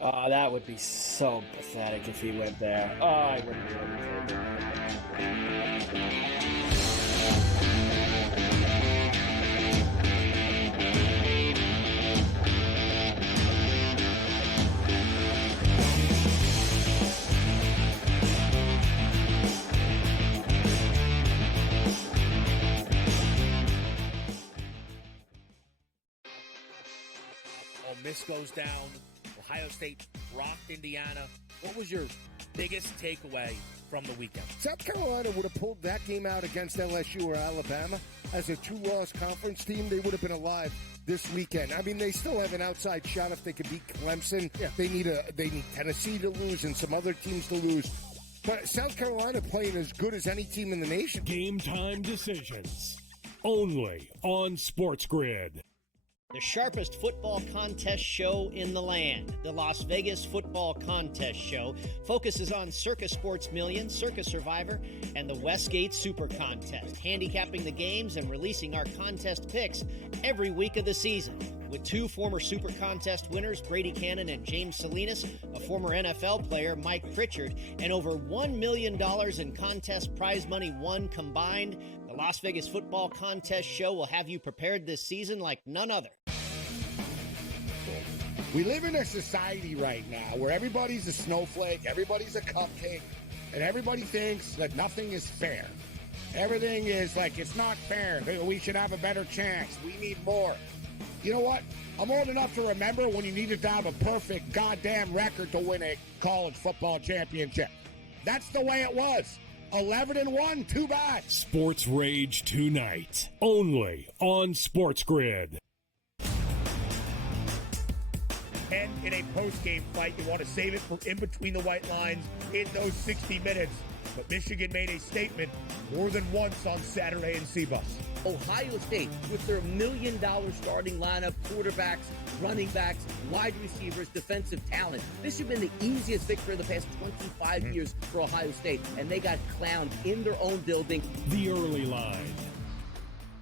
Oh, that would be so pathetic if he went there. Oh, I wouldn't be able to. Ole Miss goes down. Ohio State rocked Indiana. What was your biggest takeaway from the weekend? South Carolina would have pulled that game out against LSU or Alabama as a two-loss conference team. They would have been alive this weekend. I mean, they still have an outside shot if they could beat Clemson. Yeah. They need Tennessee to lose and some other teams to lose. But South Carolina playing as good as any team in the nation. Game time decisions. Only on Sports Grid. The sharpest football contest show in the land, the Las Vegas Football Contest Show, focuses on Circa Sports Million, Circa Survivor, and the Westgate Super Contest, handicapping the games and releasing our contest picks every week of the season. With two former Super Contest winners, Brady Cannon and James Salinas, a former NFL player, Mike Pritchard, and over $1 million in contest prize money won combined, the Las Vegas Football Contest Show will have you prepared this season like none other. We live in a society right now where everybody's a snowflake, everybody's a cupcake, and everybody thinks that nothing is fair. Everything is like, it's not fair. We should have a better chance. We need more. You know what? I'm old enough to remember when you needed to have a perfect goddamn record to win a college football championship. That's the way it was. 11-1, too bad. Sports Rage tonight, only on Sports Grid. And in a post-game fight, you want to save it for in between the white lines in those 60 minutes. But Michigan made a statement more than once on Saturday in CBUS. Ohio State, with their $1 million starting lineup, quarterbacks, running backs, wide receivers, defensive talent. This should have been the easiest victory of the past 25 years for Ohio State, and they got clowned in their own building. The early line,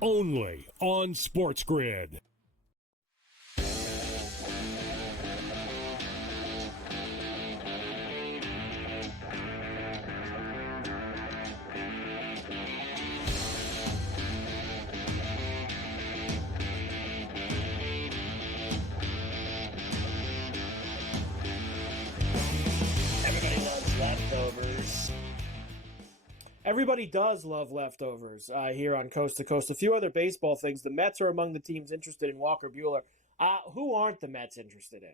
only on Sports Grid. Everybody does love leftovers here on Coast to Coast. A few other baseball things. The Mets are among the teams interested in Walker Buehler. Who aren't the Mets interested in?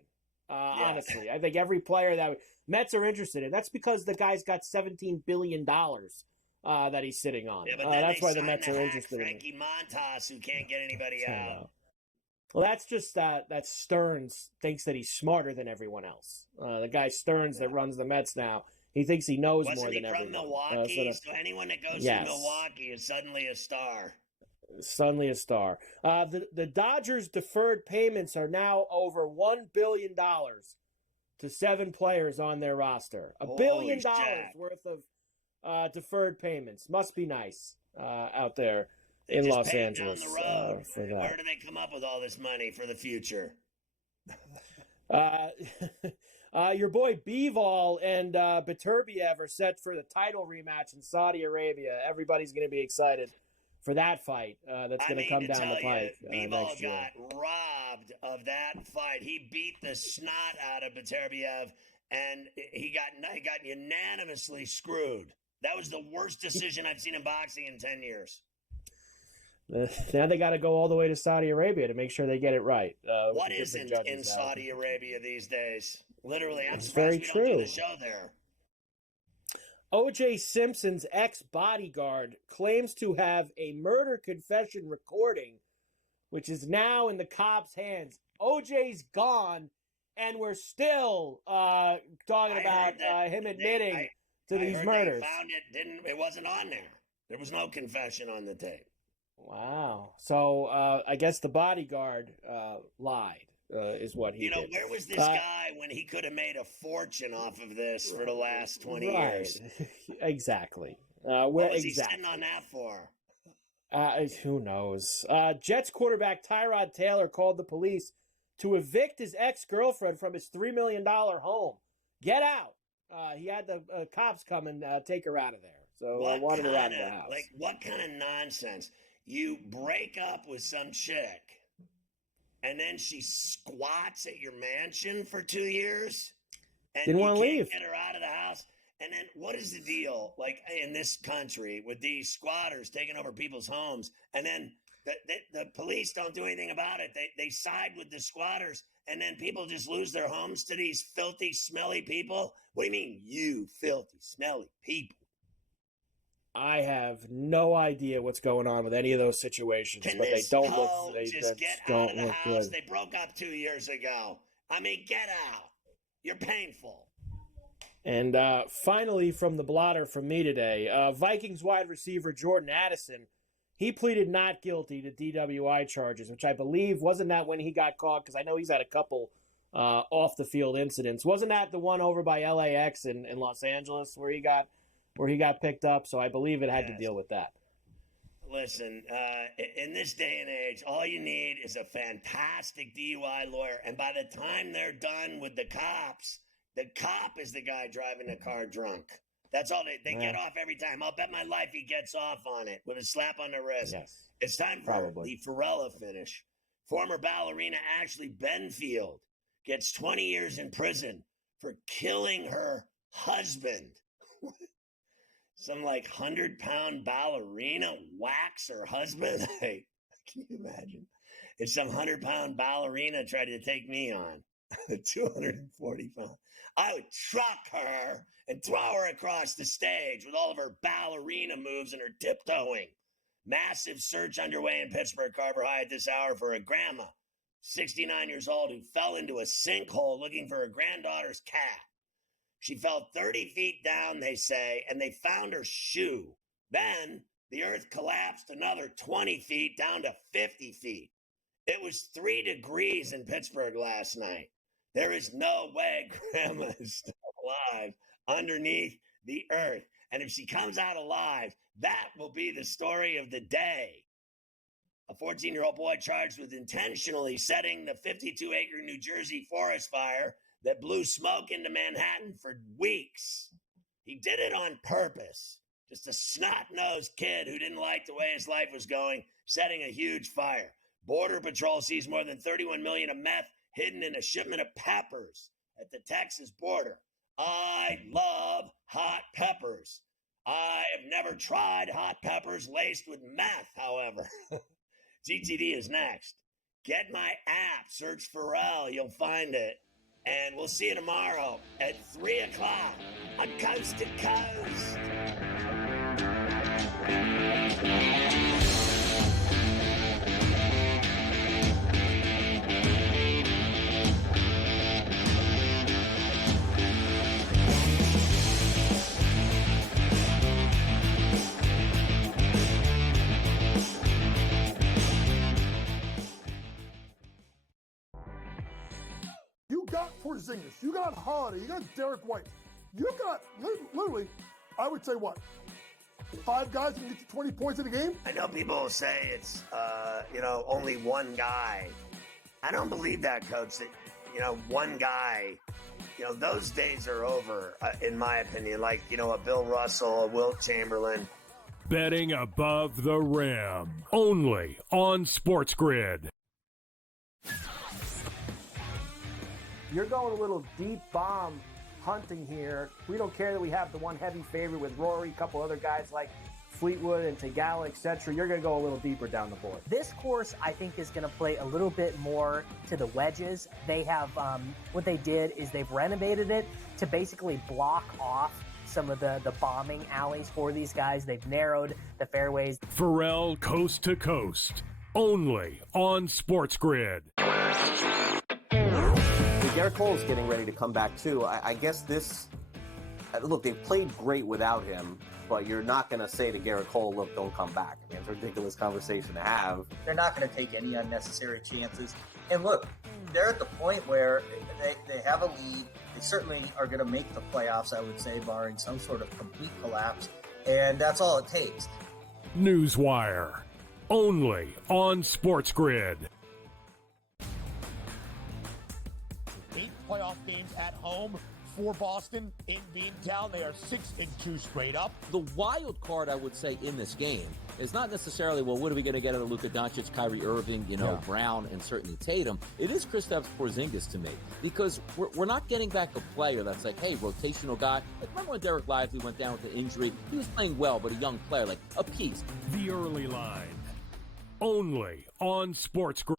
Honestly, I think every player that Mets are interested in. That's because the guy's got $17 billion that he's sitting on. Yeah, but that's why the Mets are interested Frankie in Montas, who can't get anybody out. Well, that's just that Stearns thinks that he's smarter than everyone else. The guy Stearns that runs the Mets now, he thinks he knows more than everyone. Wasn't he from Milwaukee? So anyone that goes to Milwaukee is suddenly a star. Suddenly a star. The Dodgers' deferred payments are now over $1 billion to 7 players on their roster. $1 billion worth of deferred payments. Must be nice out there in Los Angeles. Down the road. For that. Where do they come up with all this money for the future? Your boy Bivol and Beterbiev are set for the title rematch in Saudi Arabia. Everybody's going to be excited for that fight. That's going to come down the pike next year. Bivol got robbed of that fight. He beat the snot out of Beterbiev, and he got unanimously screwed. That was the worst decision I've seen in boxing in 10 years. Now they got to go all the way to Saudi Arabia to make sure they get it right. What isn't in Saudi Arabia these days? Literally, I'm surprised we don't do the show there. O.J. Simpson's ex-bodyguard claims to have a murder confession recording, which is now in the cops' hands. O.J.'s gone, and we're still talking about him admitting to these murders. They found it wasn't on there. There was no confession on the tape. Wow. So I guess the bodyguard lied, is what he did. Where was this guy when he could have made a fortune off of this for the last 20 years? Exactly. What was he sitting on that for? Who knows? Jets quarterback Tyrod Taylor called the police to evict his ex-girlfriend from his $3 million home. Get out. He had the cops come and take her out of there. So I wanted her out of the house. Like, what kind of nonsense? You break up with some chick, and then she squats at your mansion for 2 years, and didn't want to leave. Get her out of the house. And then what is the deal, like in this country, with these squatters taking over people's homes, and then The police don't do anything about it. They side with the squatters, and then people just lose their homes to these filthy, smelly people. What do you mean, you filthy, smelly people? I have no idea what's going on with any of those situations, but they don't look. They just get out of the house. They broke up 2 years ago. I mean, get out. You're painful. And finally, from the blotter from me today, Vikings wide receiver Jordan Addison, he pleaded not guilty to DWI charges, which I believe, wasn't that when he got caught? Because I know he's had a couple off-the-field incidents. Wasn't that the one over by LAX in Los Angeles where he got picked up? So I believe it had to deal with that. Listen, in this day and age, all you need is a fantastic DUI lawyer. And by the time they're done with the cops, the cop is the guy driving the car drunk. That's all they get off every time. I'll bet my life he gets off on it with a slap on the wrist. Yes, it's time for the Farella finish. Former ballerina Ashley Benfield gets 20 years in prison for killing her husband. Some 100-pound ballerina whacks her husband. Hey, can you imagine? If some 100-pound ballerina tried to take me on, 240 pounds, I would truck her and throw her across the stage with all of her ballerina moves and her tiptoeing. Massive search underway in Pittsburgh Carver High at this hour for a grandma, 69 years old, who fell into a sinkhole looking for her granddaughter's cat. She fell 30 feet down, they say, and they found her shoe. Then the earth collapsed another 20 feet down to 50 feet. It was 3 degrees in Pittsburgh last night. There is no way Grandma is still alive underneath the earth. And if she comes out alive, that will be the story of the day. A 14-year-old boy charged with intentionally setting the 52-acre New Jersey forest fire that blew smoke into Manhattan for weeks. He did it on purpose. Just a snot-nosed kid who didn't like the way his life was going, setting a huge fire. Border Patrol sees more than 31 million of meth hidden in a shipment of peppers at the Texas border. I love hot peppers. I have never tried hot peppers laced with meth, however. GTD is next. Get my app, search Pharrell, you'll find it. And we'll see you tomorrow at 3 o'clock on Coast to Coast. You got Porzingis, you got Holiday, you got Derek White, you got literally, I would say what, 5 guys that can get you 20 points in a game? I know people will say it's, only one guy. I don't believe that, Coach, that, one guy, those days are over, in my opinion, like, a Bill Russell, a Wilt Chamberlain. Betting above the rim, only on Sports Grid. You're going a little deep bomb hunting here. We don't care that we have the one heavy favorite with Rory, a couple other guys like Fleetwood and Tagala, etc. You're going to go a little deeper down the board. This course, I think, is going to play a little bit more to the wedges. They have, what they did is they've renovated it to basically block off some of the bombing alleys for these guys. They've narrowed the fairways. Pharrell Coast to Coast, only on Sports Grid. Garrett Cole's getting ready to come back, too. I guess this... Look, they've played great without him, but you're not going to say to Garrett Cole, look, don't come back. I mean, it's a ridiculous conversation to have. They're not going to take any unnecessary chances. And look, they're at the point where they have a lead. They certainly are going to make the playoffs, I would say, barring some sort of complete collapse. And that's all it takes. Newswire, only on Sports Grid. 8 playoff games at home for Boston in Beantown. They are 6-2 straight up. The wild card, I would say, in this game is not necessarily, well, what are we going to get out of Luka Doncic, Kyrie Irving, Brown, and certainly Tatum. It is Kristaps Porzingis to me, because we're not getting back a player that's like, hey, rotational guy. Like, remember when Derek Lively went down with the injury? He was playing well, but a young player, like a piece. The early line. only on Sports Grid.